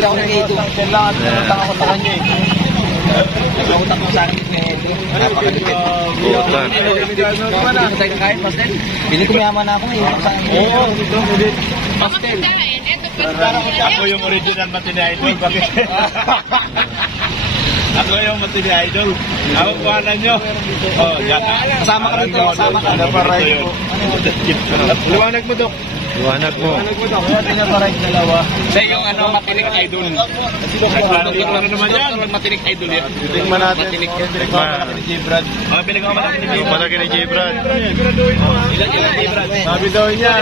Bili ako ng ito. Kailangan utang ako sa kanya eh. Nag-utang ko sa akin ni Edo. Napakalupit. Utang. Bili ko mayaman ako eh. Oo, ito. Pastel. Ako yung original Matini Idol. Ako yung Matini Idol. Ako kuhanan nyo. Oh, yata. Kasama ka rito. Kasama ka. Liwanag mo, Dok. Liwanag mo. Pinaparay dalawa. Siya yung Matinik Idol. Ano naman yan? Matinik Idol yan. Tingnan natin. Matinik. Ni J. Brad. Oh, pinagawa mo natin Yung palagi ni J. Brad. Ilan J. Brad? Sabi daw niya.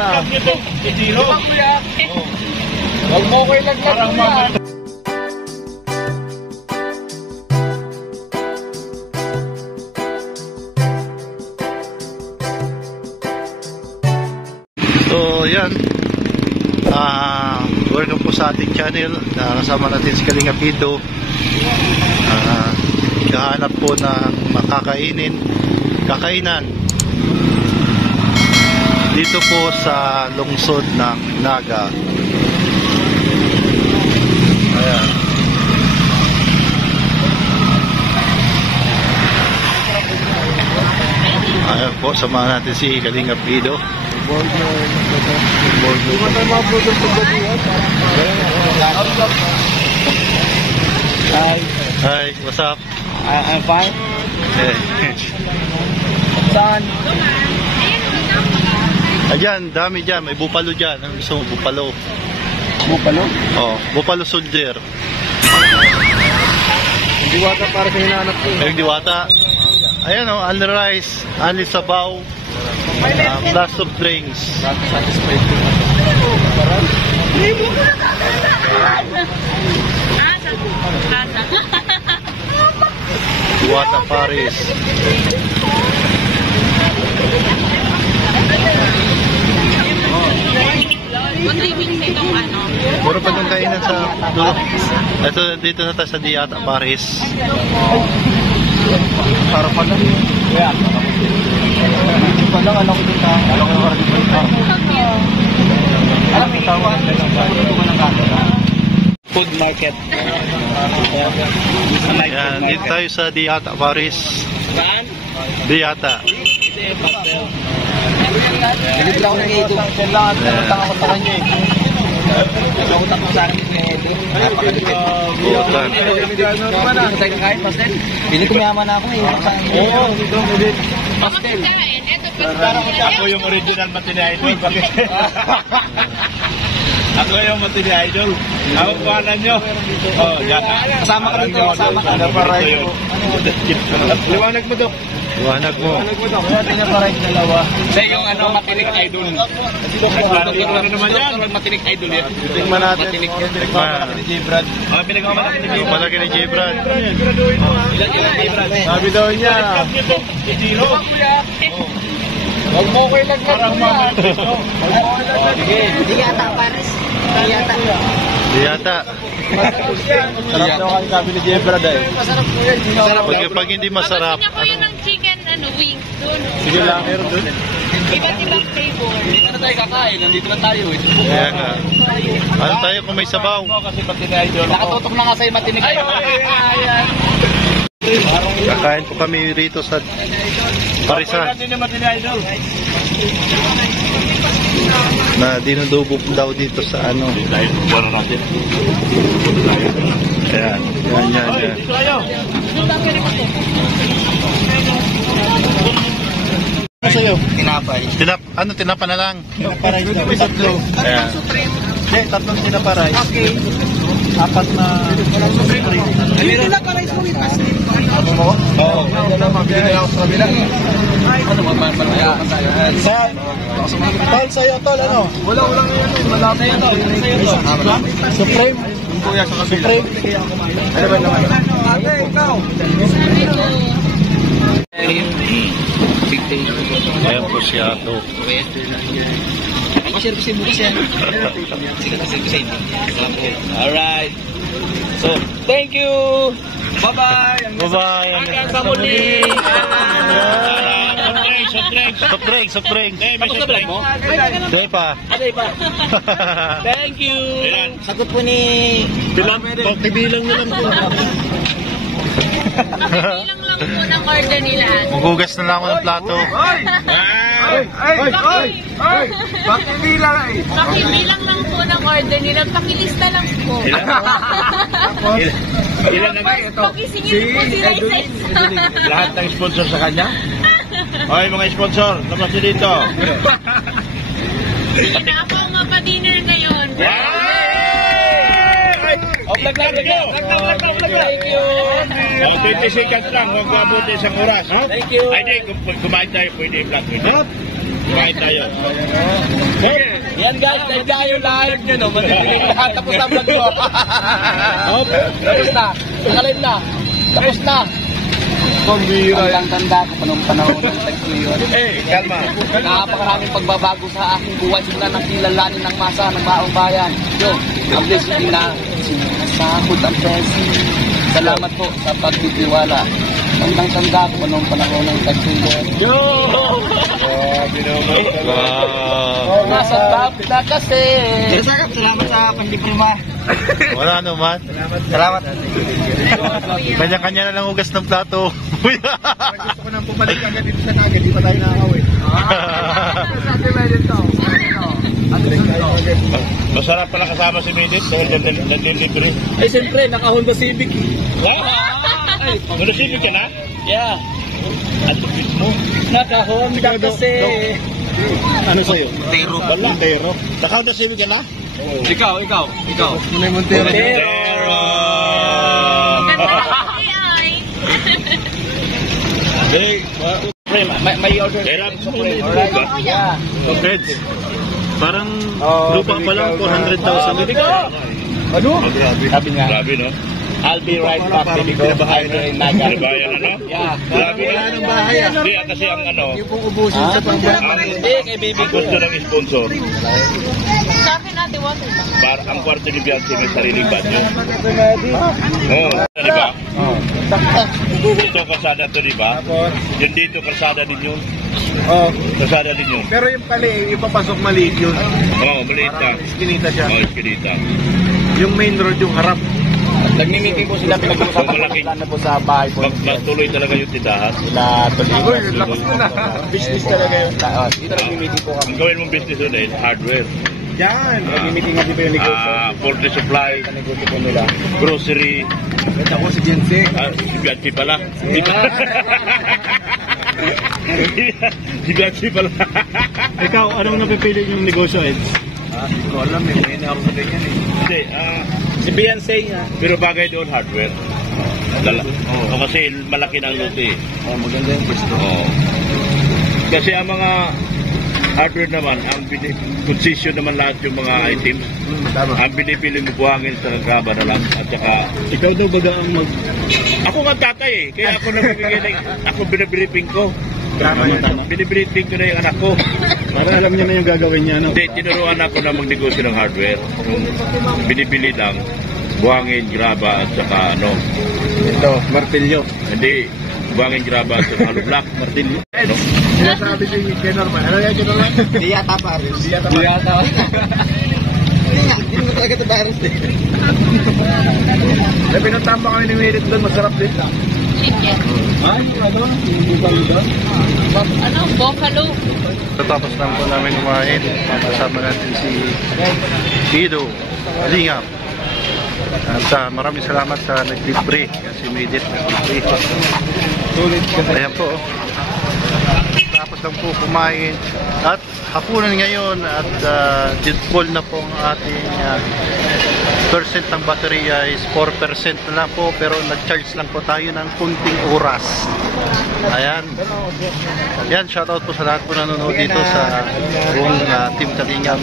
Zero. Huwag mo ko ilaglag niya. So yan, welcome po sa ating channel. Kasama natin si Kalinga Pido. Kahanap po ng kakainan dito po sa lungsod ng Naga. Ayan. Ayan po, samahan natin si Kalinga Pido. Hi, what's up? I'm fine. Eh. Saan? Ayan, dami dyan. May bupalo dyan. Ano gusto mo? Bupalo. Bupalo? Oh, bupalo soldier. Diwata para sa hinahanap ko. Yung diwata. Ayan o, only rice, only sabaw, plus of drinks. Satisfied ko. Diwata Paris. Puro pa itong kainan sa dulo. Ito, dito na tayo sa Diwata Paris. Para pala. Yeah. Pala, alam ko dito. Alam ko parang dito. Alam ko tawag. Food market. Ayan, dito tayo sa Diwata Paris. Diwata. Bili ako ng ito. Kailangan utang ako sa kanya eh. Nag-utang ko sa akin ni Edo. Napakalupit. Utang. Bili ko mayaman ako eh. Oo, ito. Pastel. Ako yung original Matini Idol. Ako yung Matini Idol. Ako kuhanan nyo. Oh, yata. Kasama ka rito. Kasama ka. Liwanag mo, Dok. Liwanag mo. Pinaparay dalawa. Siya yung Matinik Idol. Ano naman yan? Matinik Idol yan. Tingnan natin. Matinik. Ni J. Brad. Oh, pinagawa mo natin Yung palagi ni J. Brad. Ilan J. Brad? Sabi daw niya. Zero. Huwag mo ko ilaglag niya. Diyata Paris. Diyata. Diwata. Sarap daw kami sabi ni J. Brad eh. Masarap po yan. Pag hindi masarap, Gusto niya po yun ng chicken wings doon. Sige lang, meron doon eh. Iba't ibang flavor. Ano tayo kakain? Nandito na tayo eh. kaya nga. Ano tayo kung may sabaw? Kasi Matini Idol. Nakatutok na nga sa'yo Matinik Idol. Kakain po kami rito sa Parisan Natin yung Matini Idol. na dinudubo daw dito sa ano. Buwan natin. Ayan, yan. Dito kayo. Ano sa'yo? Tinapay. Tinapa na lang. Tinaparay daw. Tatlo. Ayan. Hindi, tatlong tinaparay. Okay. Apat na... Tinaparay mo yung asli. Ano mo? Oo. Mabili ako sa kabila. Ano ba? Malayakan tayo. Saan? Tol, sa'yo, tol, ano? Wala ngayon. Malapit na tol. Supreme. Kuya sa kabila. Supreme. Ano ba naman? Ate, ikaw. Big day. Ayan po siya ito. Share ko si Bukas yan. Sige na, sige sa inyo. Alright. So, thank you. Bye-bye. Bye-bye. Hanggang sa muli. Soft drinks, soft drinks. Eh, may Tapos na vlog mo? Hindi pa. Ano pa? Thank you. Ilan? Sagot po ni... Pagtibilang nyo lang po. Pakibilang lang po ng order nila. Magugas na lang ako ng plato. Pakibilang lang po ng order nila. Pakilista lang po. Ilan na Pakisingin po sila isa-isa. lahat ng sponsor sa kanya? Oy, mga sponsor, labas nyo dito. Sige na ako mapadinner ngayon. Vlog. Thank you. 20 seconds lang, huwag mabuti isang oras. Thank you. Ay, di, kung kumain tayo, pwede vlog. Kumain tayo. Yan guys, dahil kayo live nyo, no? Matitigil lahat. Tapos na vlog ko. Tapos na. Sakalin na. Tapos na. Hanggang tanda ko panong panahon ng tagsuyon. Kalma. Napakaraming pagbabago sa aking buhay. Simula ng kilalanin ng masa ng maong bayan. Yo, ang blessing na sinasahod ang presi. Salamat po sa pagtitiwala. Hanggang tanda ko panong panahon ng tagsuyon. Yo! Nasa top na kasi. Salamat sa pandiploma. Wala naman. Salamat. Kanya-kanya na lang hugas ng plato. Gusto ko nang bumalik agad dito sa Nugget, di pa tayo nakakawin. Masarap pala kasama si Medit dahil nag-delivery. Ay, siyempre, naka-Honda Civic. Ano Civic ka na? Yeah. At lupit mo. Naka-Honda kasi. Ano sa'yo? Tero. Wala. Naka-Honda Civic ka na? Ikaw. May Montero. Pero... Ay. May order. Kailan sa Alright. Yeah. Reds. Parang lupa pa lang, 400,000. Ano? Grabe. Sabi nga. Grabe, no? I'll be right back, baby ko. I'll be in Naga. Bayan, ano? Yeah. Grabe Wala na. ng bahay ah. Hindi, kasi ang ano, Yung pong ubusin sa pambahan. Hindi, kay baby ko. gusto ng sponsor. Sa akin ate, water ba? Para ang kwarto ni Beyonce may sariling banyo. Oo, di ba? Ito kalsada to, di ba? Yung dito kalsada ninyo. Oh, Kalsada ninyo. pero yung pali, yung papasok maliit yun. Oo, maliit na. Iskinita siya. Oo, iskinita. Yung main road yung harap. Nagmi-meeting po sila, pinag-uusapan Malaki. na po sa bahay po. Magtuloy talaga yung tindahan. Sila tuloy. Uy, lakas mo na. Business talaga yun. Dito nagmi-meeting po kami. Ang gawin mong business ulit, hardware. Yan. Nagmi-meeting nga dito yung negosyo. Poultry supply, Sa negosyo po nila. grocery. Ito ako si Jense. Si Beyonce pala. Si Beyonce pala. Ikaw, anong napipili yung negosyo, Eds? Hindi ko alam eh. May ako sa ganyan eh. Hindi, Si Beyonce nga. pero bagay doon hardware. O kasi malaki ng lote. Oh, maganda yung gusto. Oo. Kasi ang mga hardware naman, ang concession naman lahat yung mga items. Tama. Ang binibili mo buhangin sa kagaba na lang. At saka, Ikaw daw baga ang ako nga tatay eh. Kaya ako nagbibigay ako binibriefing ko. Tama yun. Binibriefing ko na yung anak ko. Para alam niya na yung gagawin niya, no? Hindi, tinuruan ako na magnegosyo ng hardware. Yung binibili lang, buhangin, graba, at saka ano. Ito, martilyo. Hindi, buhangin, graba, at saka block. Martilyo. Ano? Sinasabi si Kenorman. Ano yan, Kenorman? Di yata pa rin. Di yata Di yata. Hindi mo talaga ito virus eh. Eh, pinuntahan pa kami ni Merit doon. Masarap din. Chicken. Ay, ano? Ano? Buffalo. Tapos lang po namin kumain. Kasama natin si Ido Alingap. At maraming salamat sa nag-libre. Kasi Medit nag-libre. Sulit ka. Ayan po. Tapos lang po kumain. At hapunan ngayon at full na po ang ating percent ng baterya is 4% na lang po, pero nag-charge lang po tayo ng kunting oras. Ayan. Yan, shoutout po sa lahat po nanonood dito sa buong Team Kalingap.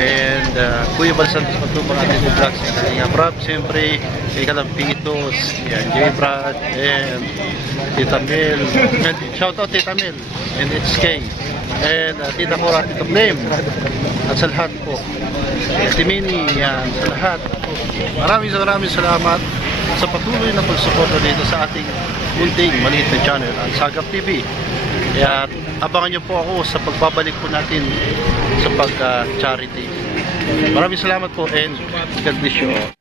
And Kuya Balsantos Matubang ating vlogs sa Kalingap Rap. Siyempre, kay Kalampitos, yan, J. Brad, and Tita Mel. And shoutout Tita Mel and HK. And Tita Cora, Tita Flame. At sa lahat po. Si Mini, yan, sa lahat po. Maraming salamat sa patuloy na pagsuporta dito sa ating munting maliit na channel, ang Sagap TV. Kaya abangan nyo po ako sa pagbabalik po natin sa pag-charity. Maraming salamat po and God bless you all.